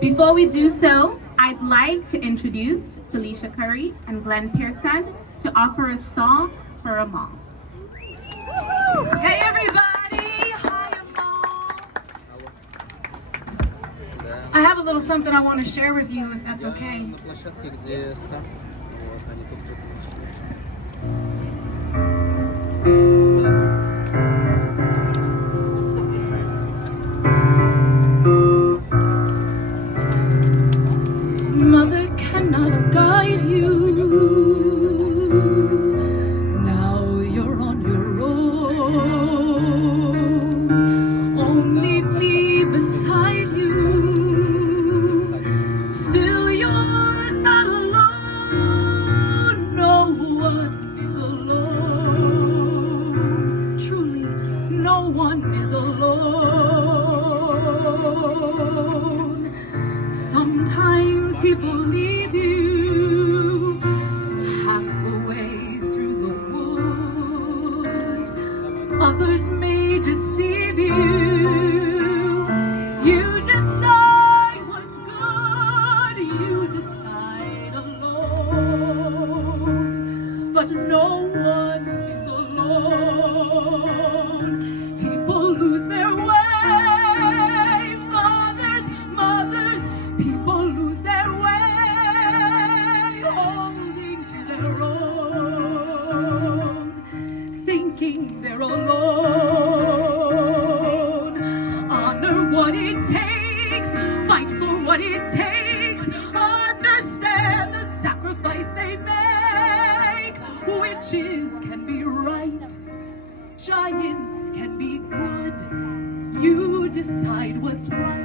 Before we do so, I'd like to introduce Felicia Curry and Glenn Pearson to offer a song for AMAL. Hey everybody! Hi AMAL! I have a little something I want to share with you, if that's okay. Mother cannot guide you. Now you're on your own. Only me beside you. Still you're not alone. No one is alone. Truly, no one is alone. Sometimes people leave you halfway through the wood. Others may deceive you. You decide what's good. You decide alone. But no one is alone. People lose their way. Mothers, people lose their way, holding to their own, thinking they're alone. Honor what it takes, fight for what it takes, understand the sacrifice they make. Witches can be right, giants can be good. You decide what's right.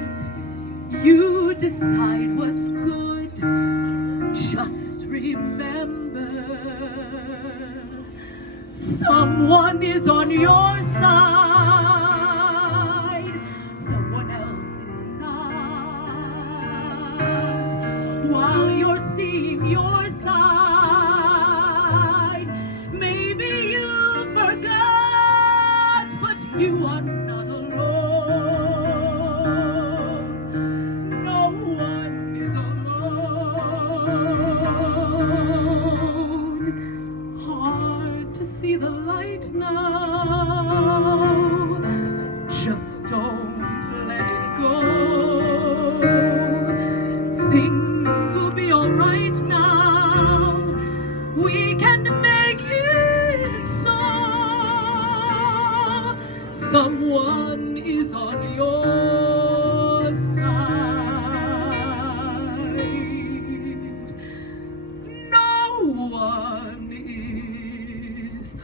You decide what's good. Just remember, someone is on your side, someone else is not. While you're seeing your side, maybe you forgot, but you are not alone. See the light now, just don't let it go. Things will be all right now. We can make it so. Someone is on your side. No one is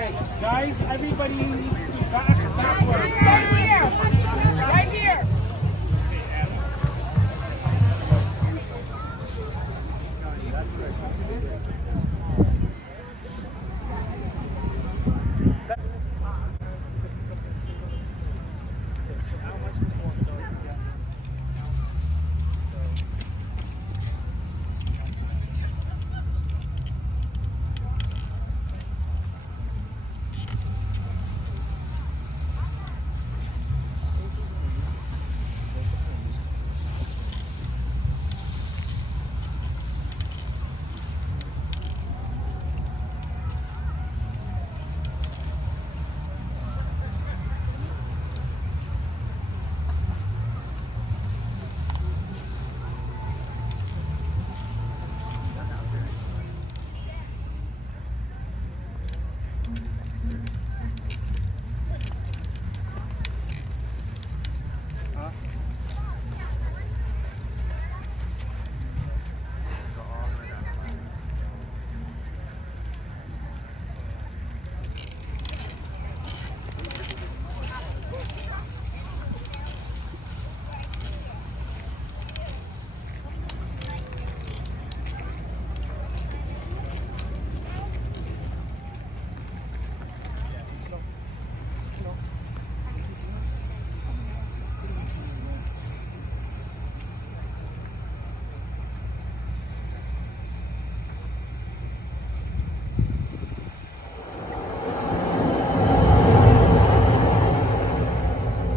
Guys, everybody needs to be backwards. Right here.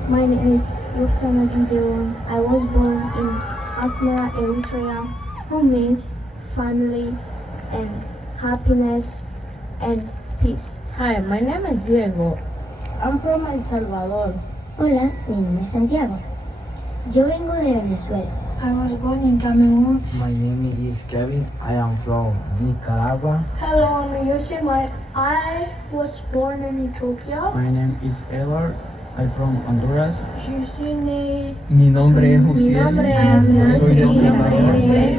My name is Luftana Gideon. I was born in Asmara, Eritrea, who means family and happiness and peace. Hi, my name is Diego. I'm from El Salvador. Hola, mi nombre es Santiago. Yo vengo de Venezuela. I was born in Cameroon. My name is Kevin. I am from Nicaragua. Hello, I'm Yoshima. I was born in Ethiopia. My name is Edward. I'm from Honduras. Je suis né. Mi nombre es Mi José. nombre es Yo soy de El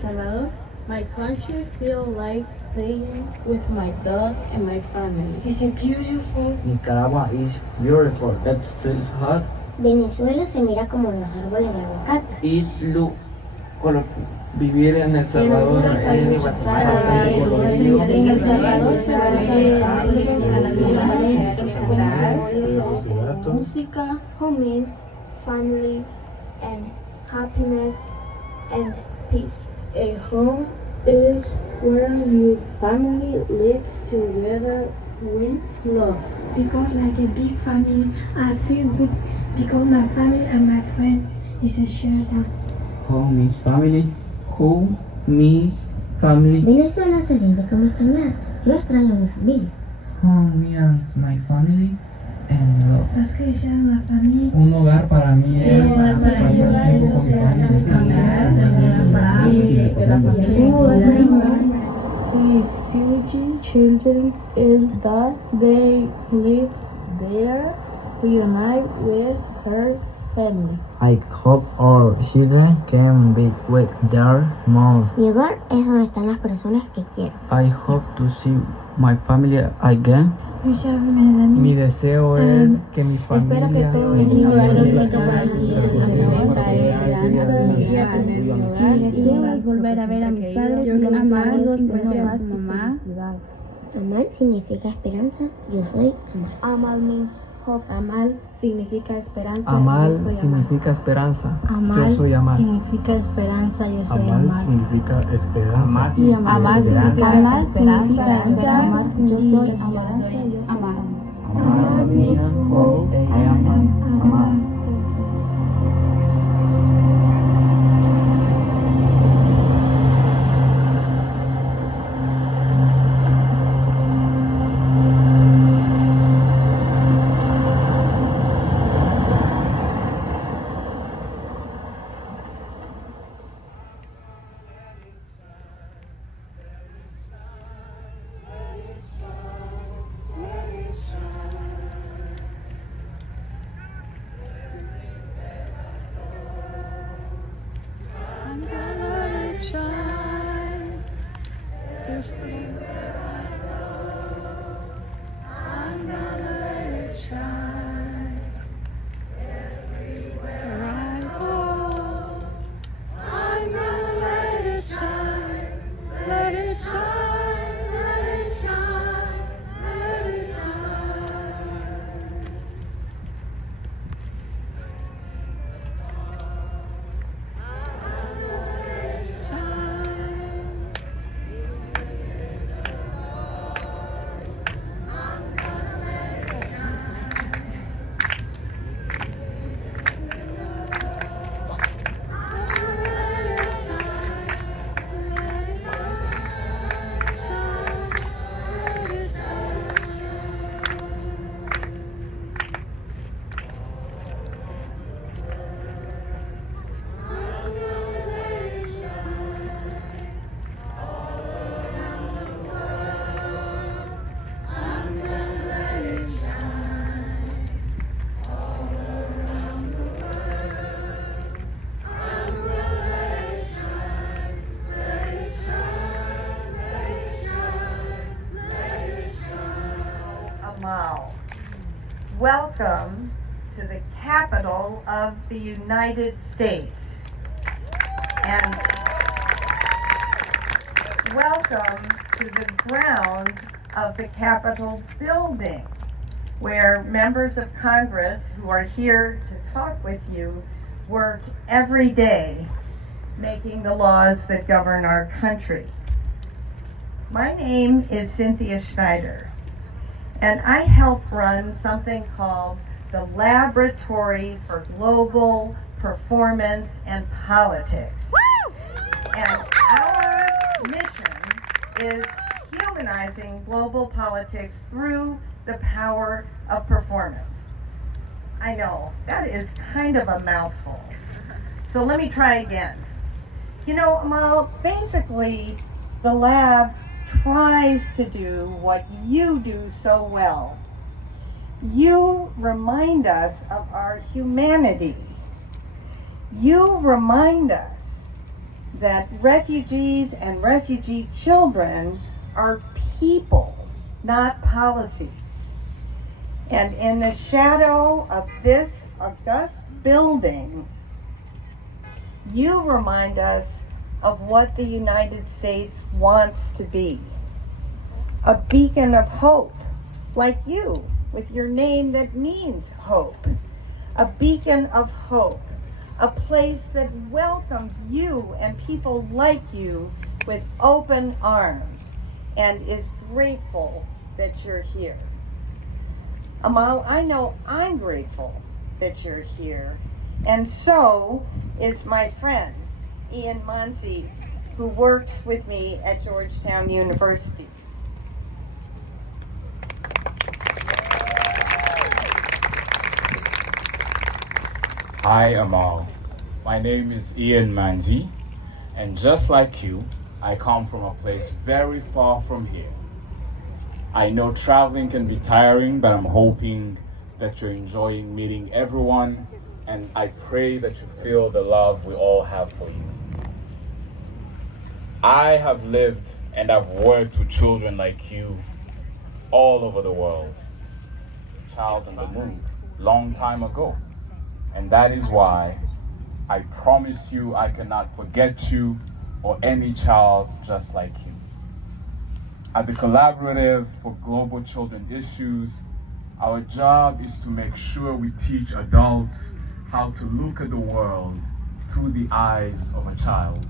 Salvador. My country feel like playing with my dog and my family. It's a beautiful. Nicaragua is beautiful. It feels hot. Venezuela se mira como los árboles de aguacate. Is look colorful. Vivir en El Salvador es bastante colorido. En El Salvador se Música, who means family and happiness and peace. A home is where your family lives together with love. Because like a big family, I feel good because my family and my friend is a shared one. Home is family. Home means family. Venezuela se siente como extrañar. Yo extraño a mi familia. Home means my family and love. Parce que j'aime ma famille. Un hogar para mí es pasar tiempo con mi familia. Refugee children is that they live there, reunite with her family. I hope our children can be with their moms. Mi hogar es donde están las personas que quiero. I hope to see my family again. Je suis avec mes amis. Mi deseo es que mi familia Mi deseo es volver a ver a mis padres y amarlos de más mamá. Amal significa esperanza. Yo soy Amal. Amal means hope. Amal significa esperanza. Amal Yo soy significa esperanza. Amal. Yo soy Amal. Significa esperanza. Yo soy Amal Amal. significa esperanza. Y Amal significa Amal esperanza. Amal Yo soy Amal. Amal means hope. I am Amal. Yes, Lord. I'm gonna let it shine. Everywhere I go, I'm gonna let it shine. Let it shine, let it shine, let it shine. AMAL. Welcome to the capital of the United States. And welcome to the grounds of the Capitol building, where members of Congress who are here to talk with you work every day making the laws that govern our country. My name is Cynthia Schneider, and I help run something called the Laboratory for Global Performance and Politics. Woo! And our mission is humanizing global politics through the power of performance. I know, that is kind of a mouthful. So let me try again. You know, AMAL, basically, the lab tries to do what you do so well. You remind us of our humanity. You remind us that refugees and refugee children are people, not policies. And in the shadow of this august building, you remind us of what the United States wants to be. A beacon of hope, like you, with your name that means hope. A beacon of hope, a place that welcomes you and people like you with open arms and is grateful that you're here. AMAL, I know I'm grateful that you're here, and so is my friend, Ian Monsi, who works with me at Georgetown University. Hi, AMAL. My name is Ian Manzi, and just like you, I come from a place very far from here. I know traveling can be tiring, but I'm hoping that you're enjoying meeting everyone, and I pray that you feel the love we all have for you. I have lived and I've worked with children like you all over the world. Child on the Move, long time ago. And that is why I promise you I cannot forget you or any child just like you. At the Collaborative for Global Children Issues, our job is to make sure we teach adults how to look at the world through the eyes of a child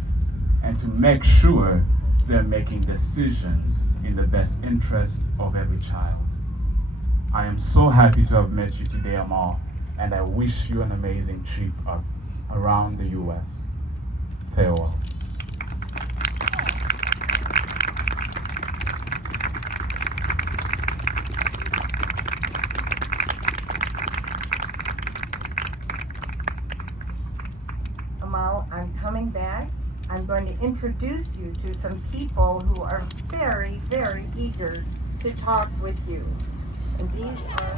and to make sure they're making decisions in the best interest of every child. I am so happy to have met you today, AMAL, and I wish you an amazing trip around the US. Farewell. AMAL, I'm coming back. I'm going to introduce you to some people who are very, very eager to talk with you. And these are...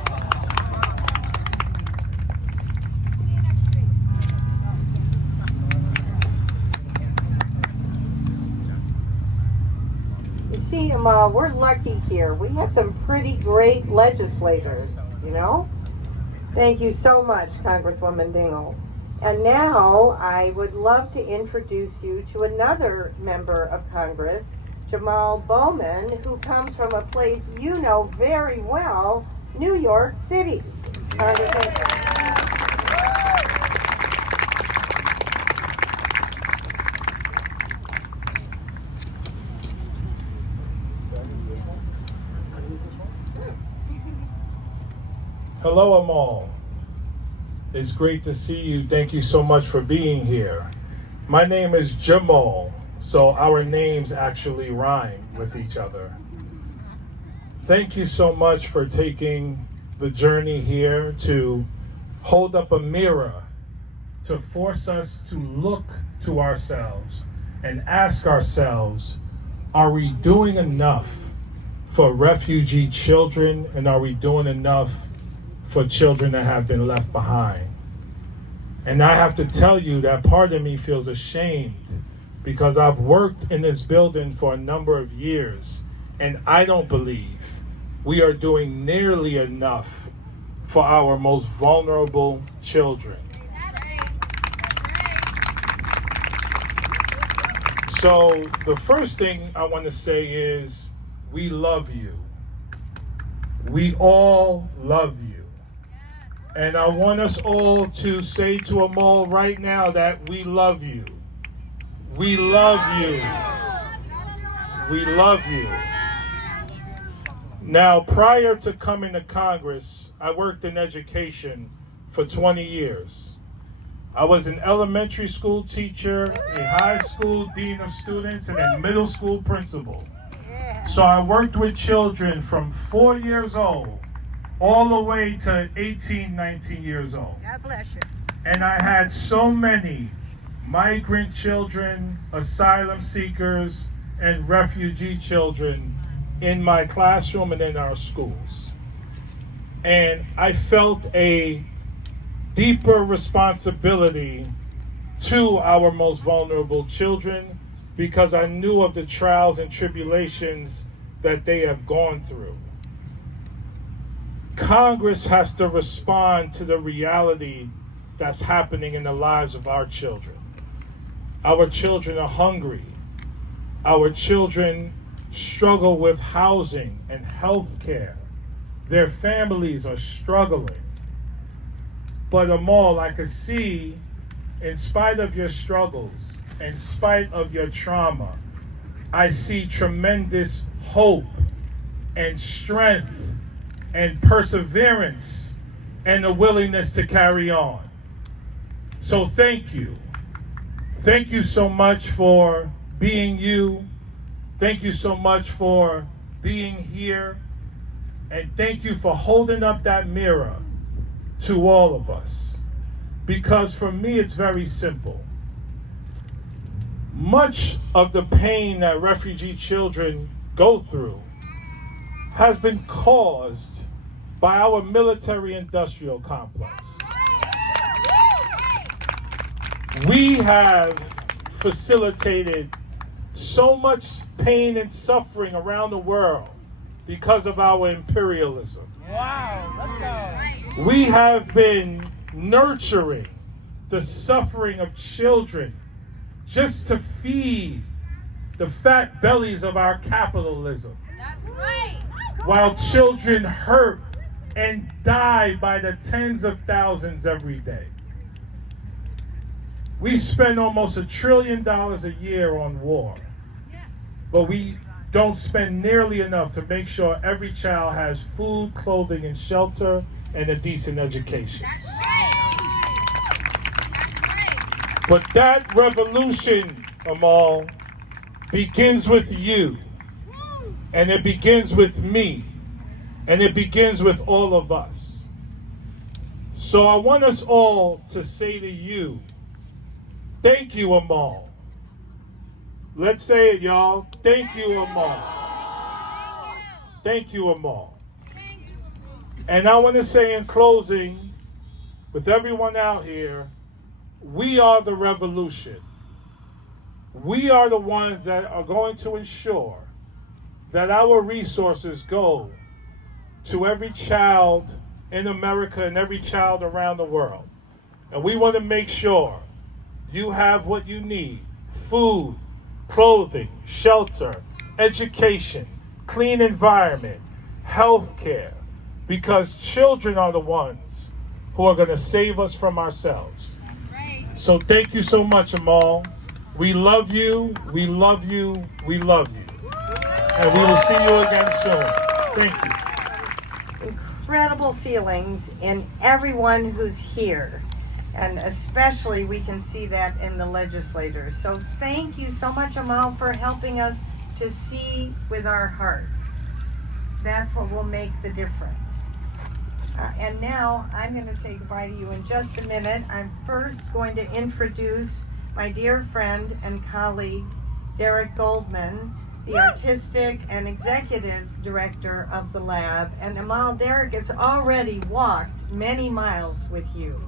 You see, Amal, we're lucky here. We have some pretty great legislators, you know? Thank you so much, Congresswoman Dingell. And now I would love to introduce you to another member of Congress, Jamal Bowman, who comes from a place you know very well, New York City. Hello, Amal. It's great to see you. Thank you so much for being here. My name is Jamal, so our names actually rhyme with each other. Thank you so much for taking the journey here to hold up a mirror to force us to look to ourselves and ask ourselves, are we doing enough for refugee children, and are we doing enough for children that have been left behind? And I have to tell you that part of me feels ashamed because I've worked in this building for a number of years, and I don't believe we are doing nearly enough for our most vulnerable children. So the first thing I want to say is, we love you. We all love you. And I want us all to say to Amal right now that we love you. We love you. We love you. Now, prior to coming to Congress, I worked in education for 20 years. I was an elementary school teacher, a high school dean of students, and a middle school principal. So I worked with children from 4 years old all the way to 18, 19 years old. God bless you. And I had so many migrant children, asylum seekers, and refugee children in my classroom and in our schools. And I felt a deeper responsibility to our most vulnerable children because I knew of the trials and tribulations that they have gone through. Congress has to respond to the reality that's happening in the lives of our children. Our children are hungry. Our children struggle with housing and health care. Their families are struggling. But Amal, I could see, in spite of your struggles, in spite of your trauma, I see tremendous hope and strength and perseverance and a willingness to carry on. So thank you. Thank you so much for being you. Thank you so much for being here. And thank you for holding up that mirror to all of us. Because for me, it's very simple. Much of the pain that refugee children go through has been caused by our military-industrial complex. We have facilitated so much pain and suffering around the world because of our imperialism. Wow, let's go. We have been nurturing the suffering of children just to feed the fat bellies of our capitalism. That's right. While children hurt and die by the tens of thousands every day. We spend almost $1 trillion a year on war, but we don't spend nearly enough to make sure every child has food, clothing, and shelter, and a decent education. But that revolution, Amal, begins with you, and it begins with me, and it begins with all of us. So I want us all to say to you, thank you, Amal. Let's say it, y'all. Thank you, Amal. Thank you, Amal. And I want to say in closing, with everyone out here, we are the revolution. We are the ones that are going to ensure that our resources go to every child in America and every child around the world. And we want to make sure you have what you need: food, clothing, shelter, education, clean environment, health care, because children are the ones who are going to save us from ourselves. So thank you so much, Amal. We love you, we love you, we love you. And we will see you again soon. Thank you. Incredible feelings in everyone who's here. And especially we can see that in the legislators. So thank you so much, Amal, for helping us to see with our hearts. That's what will make the difference. And now I'm going to say goodbye to you in just a minute. I'm first going to introduce my dear friend and colleague, Derek Goldman, the artistic and executive director of the lab. And Amal, Derek has already walked many miles with you,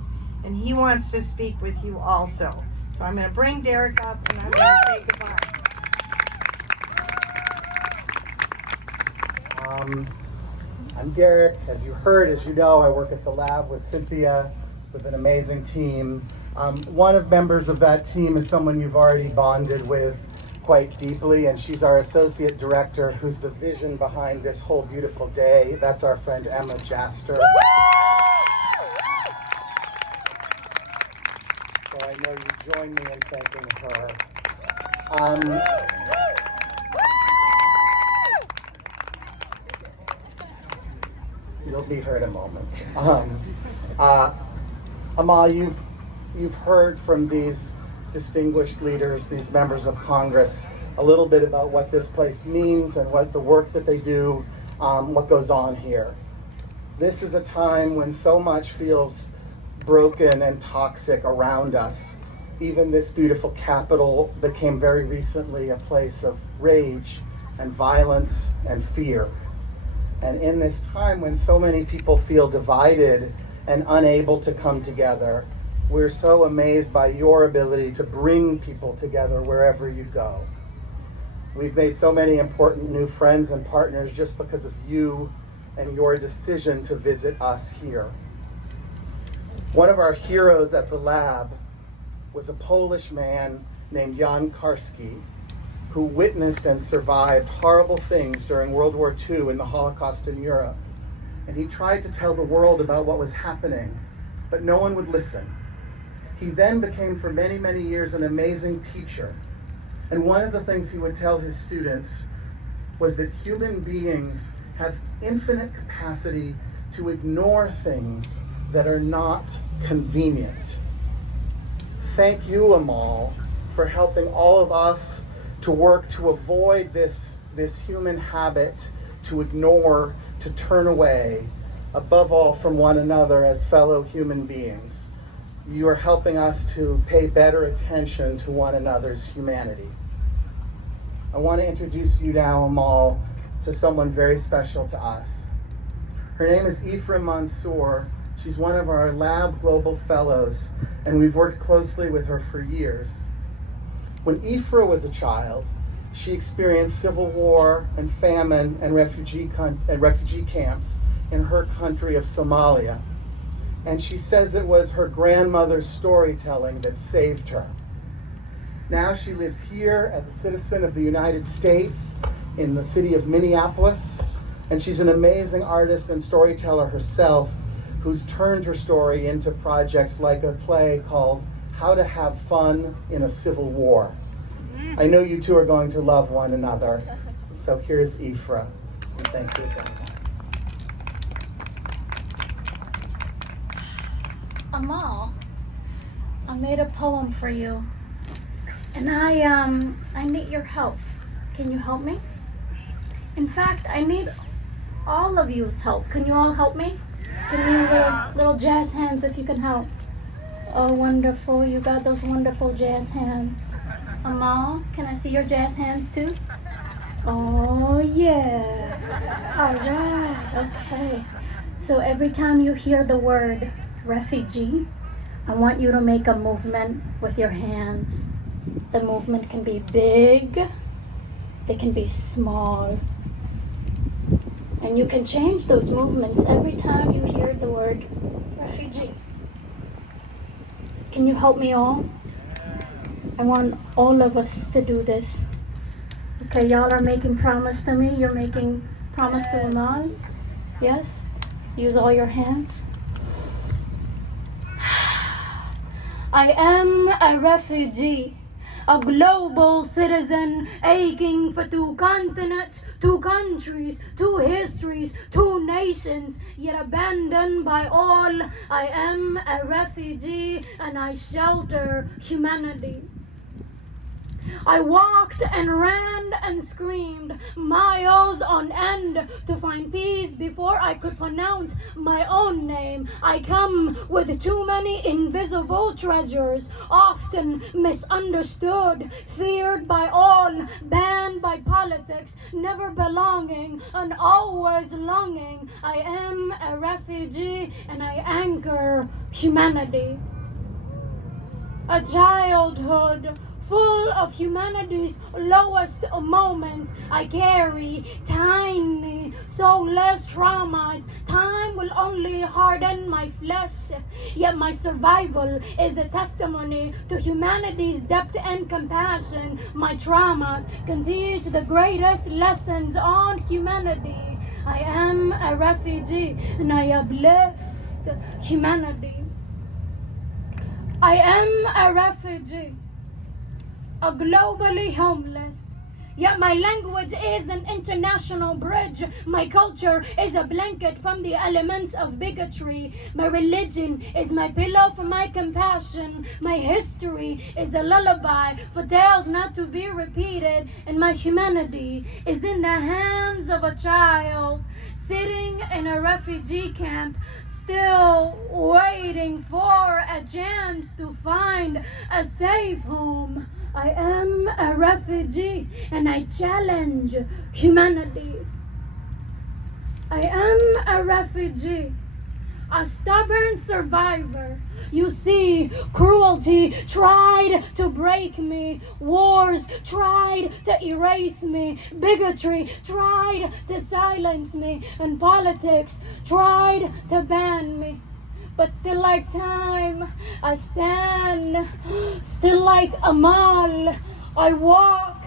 and he wants to speak with you also. So I'm going to bring Derek up and I'm going to say goodbye. I'm Derek. As you heard, as you know, I work at the lab with Cynthia, with an amazing team. One of members of that team is someone you've already bonded with quite deeply, and she's our associate director, who's the vision behind this whole beautiful day. That's our friend Emma Jaster. So I know you join me in thanking her. You'll meet her in a moment. Amal, you've heard from these distinguished leaders, these members of Congress, a little bit about what this place means and what the work that they do, what goes on here. This is a time when so much feels broken and toxic around us. Even this beautiful capital became very recently a place of rage and violence and fear. And in this time when so many people feel divided and unable to come together, we're so amazed by your ability to bring people together wherever you go. We've made so many important new friends and partners just because of you and your decision to visit us here. One of our heroes at the lab was a Polish man named Jan Karski, who witnessed and survived horrible things during World War II and the Holocaust in Europe. And he tried to tell the world about what was happening, but no one would listen. He then became, for many, many years, an amazing teacher. And one of the things he would tell his students was that human beings have infinite capacity to ignore things that are not convenient. Thank you, Amal, for helping all of us to work to avoid this human habit to ignore, to turn away, above all from one another as fellow human beings. You are helping us to pay better attention to one another's humanity. I want to introduce you now, Amal, to someone very special to us. Her name is Ifra Mansour. She's one of our Lab Global Fellows, and we've worked closely with her for years. When Ifra was a child, she experienced civil war and famine and refugee camps in her country of Somalia. And she says it was her grandmother's storytelling that saved her. Now she lives here as a citizen of the United States in the city of Minneapolis, and she's an amazing artist and storyteller herself who's turned her story into projects like a play called How to Have Fun in a Civil War. I know you two are going to love one another. So here's Ifra. And thank you again. Amal, I made a poem for you, and I need your help. Can you help me? In fact, I need all of you's help. Can you all help me? Give me little jazz hands if you can help. Oh, wonderful. You got those wonderful jazz hands. Amal, can I see your jazz hands too? Oh, yeah. All right. Okay. So every time you hear the word refugee, I want you to make a movement with your hands. The movement can be big, they can be small, And you can change those movements every time you hear the word refugee. Can you help me all? I want all of us to do this. Okay, y'all are making promise to me. You're making promise to Amal. Yes? Use all your hands. I am a refugee, a global citizen aching for 2 continents, 2 countries, 2 histories, 2 nations, yet abandoned by all. I am a refugee and I shelter humanity. I walked and ran and screamed miles on end to find peace before I could pronounce my own name. I come with too many invisible treasures, often misunderstood, feared by all, banned by politics, never belonging and always longing. I am a refugee and I anchor humanity. A childhood full of humanity's lowest moments. I carry tiny, soulless traumas. Time will only harden my flesh. Yet my survival is a testimony to humanity's depth and compassion. My traumas can teach the greatest lessons on humanity. I am a refugee and I uplift humanity. I am a refugee, a globally homeless. Yet my language is an international bridge. My culture is a blanket from the elements of bigotry. My religion is my pillow for my compassion. My history is a lullaby for tales not to be repeated. And my humanity is in the hands of a child sitting in a refugee camp, still waiting for a chance to find a safe home. I am a refugee and I challenge humanity. I am a refugee, a stubborn survivor. You see, cruelty tried to break me. Wars tried to erase me. Bigotry tried to silence me. And politics tried to ban me. But still like time, I stand. Still like Amal, I walk.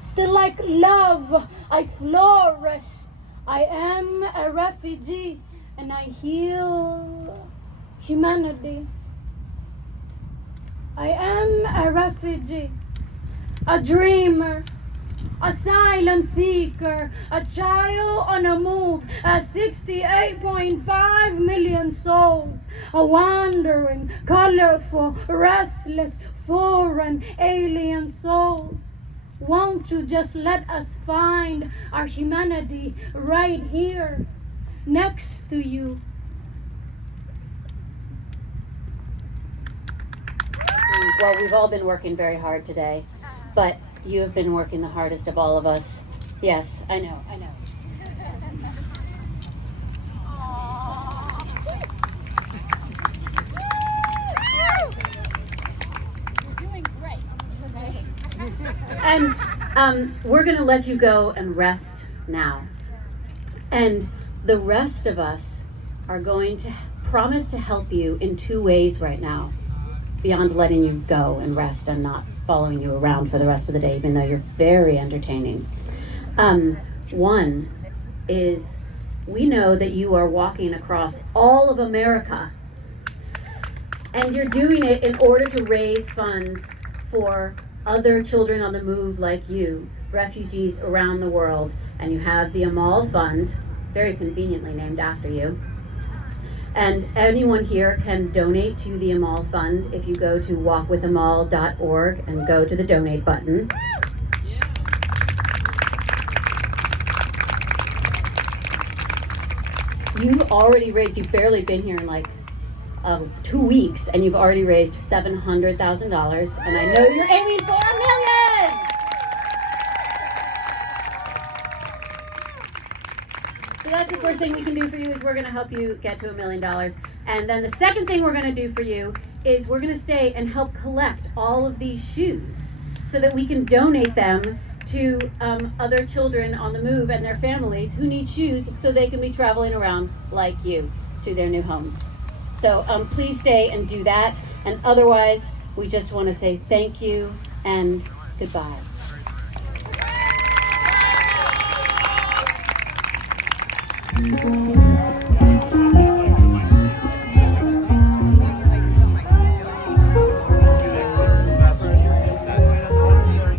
Still like love, I flourish. I am a refugee and I heal humanity. I am a refugee, a dreamer, asylum seeker, a child on a move, a 68.5 million souls, a wandering, colorful, restless, foreign, alien souls. Won't you just let us find our humanity right here, next to you? Well, we've all been working very hard today, but you have been working the hardest of all of us. Yes, I know. You're doing great. And we're going to let you go and rest now. And the rest of us are going to promise to help you in 2 ways right now, beyond letting you go and rest and not following you around for the rest of the day, even though you're very entertaining. One is, we know that you are walking across all of America, and you're doing it in order to raise funds for other children on the move like you, refugees around the world. And you have the AMAL Fund, very conveniently named after you. And anyone here can donate to the AMAL Fund if you go to walkwithamal.org and go to the donate button. You've already raised, you've barely been here in like 2 weeks, and you've already raised $700,000, and I know you're aiming for $1 million! So that's the first thing we can do for you, is we're going to help you get to $1 million. And then the second thing we're going to do for you is we're going to stay and help collect all of these shoes so that we can donate them to other children on the move and their families who need shoes so they can be traveling around like you to their new homes. So please stay and do that. And otherwise, we just want to say thank you and goodbye. Thank you.